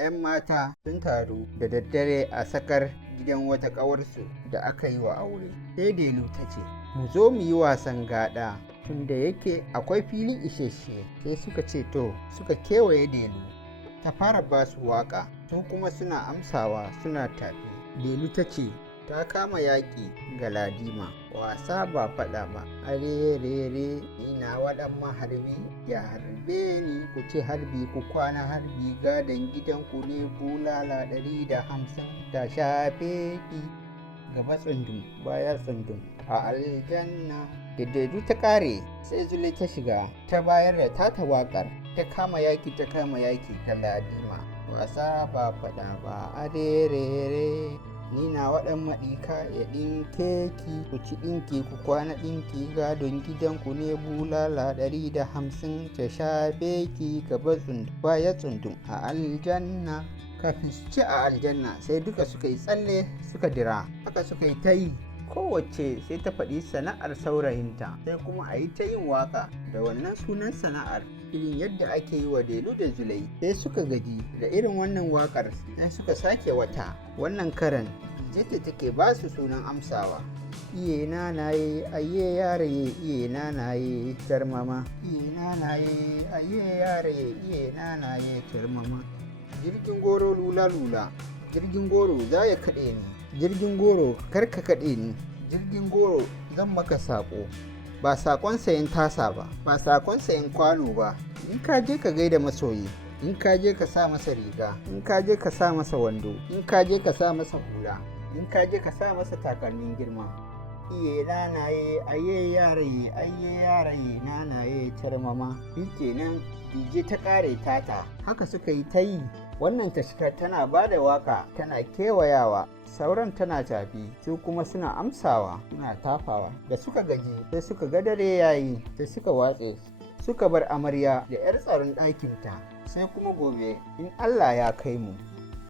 'yan mata sun taru da daddare a sakar gidan wata ƙawarsu da aka yi wa aure. Sai Delu ta ce, mu zo mu yi wasan gaɗa tunda yake akwai fili isasshe. Sai suka ce to, suka kewaye Delu. Ta fara ba su waƙa, su kuma suna amsawa suna tafi. Delu ta ce, ta kama yaƙi ga ladima, wasa ba faɗa ba, arerere ina waɗan maharbi ya harbe ni, ku ce harbi ku kwana harbi, gadon gidanku ne bulala 150 ta shafe ki, gaba tsundum baya tsundum a aljanna. Da Delu ta ƙare sai Zule ta shiga ta bayar da tata waƙar, ta kama yaƙi ga ladima, wasa ba faɗa ba, arerere ni na waɗan maɗika ya ɗinke ki, ku ci ɗinki ku kwana ɗinki, gadon gidanku ne bulala 150 ta shafe ki, gaba tsundum baya tsundum a aljanna. Kafin su ci a aljanna sai duka suka yi tsalle suka dira. Haka suka yi ta yi, kowace sai ta faɗi sana'ar saurayinta, sai kuma a yi ta yin waka da wannan sunan sana'ar, irin yadda ake yi wa Delu da Zulai. Sai suka gaji da irin wannan wakar, sai suka sake wata. Wannan karan jita take ba su sunan amsawa. Iye nanaye aye yaraye, iye nanaye tarmama, iye nanaye aye yaraye, iye nanaye tarmama. Jirgin goro lula lula, jirgin goro za ya kaɗe ni, jirgin goro kar ka kaɗe ni, jirgin goro zan maka saƙo, ba saƙon sayan tasa ba, ba saƙon sayan kwano ba. In ka je ka gaida masoyi, in ka je ka sa masa riga, in ka je ka sa masa wando, in ka je ka sa masa hula, in ka je ka sa masa takalmin girma. Iye nanaye aye yaraye, aye yaraye nanaye tarmama. Shi kenan DJ ta ƙare tata. Haka suka yi ta yi. Wannan tashkar tana ba da waka tana kewayawa, sauran tana tafi, su kuma suna amsawa suna tafawa. Da suka gaji sai suka ga dare yayi, sai suka watse, suka bar amarya da 'yar tsaron ɗakinta. Sai kuma gobe in Allah ya kai mu.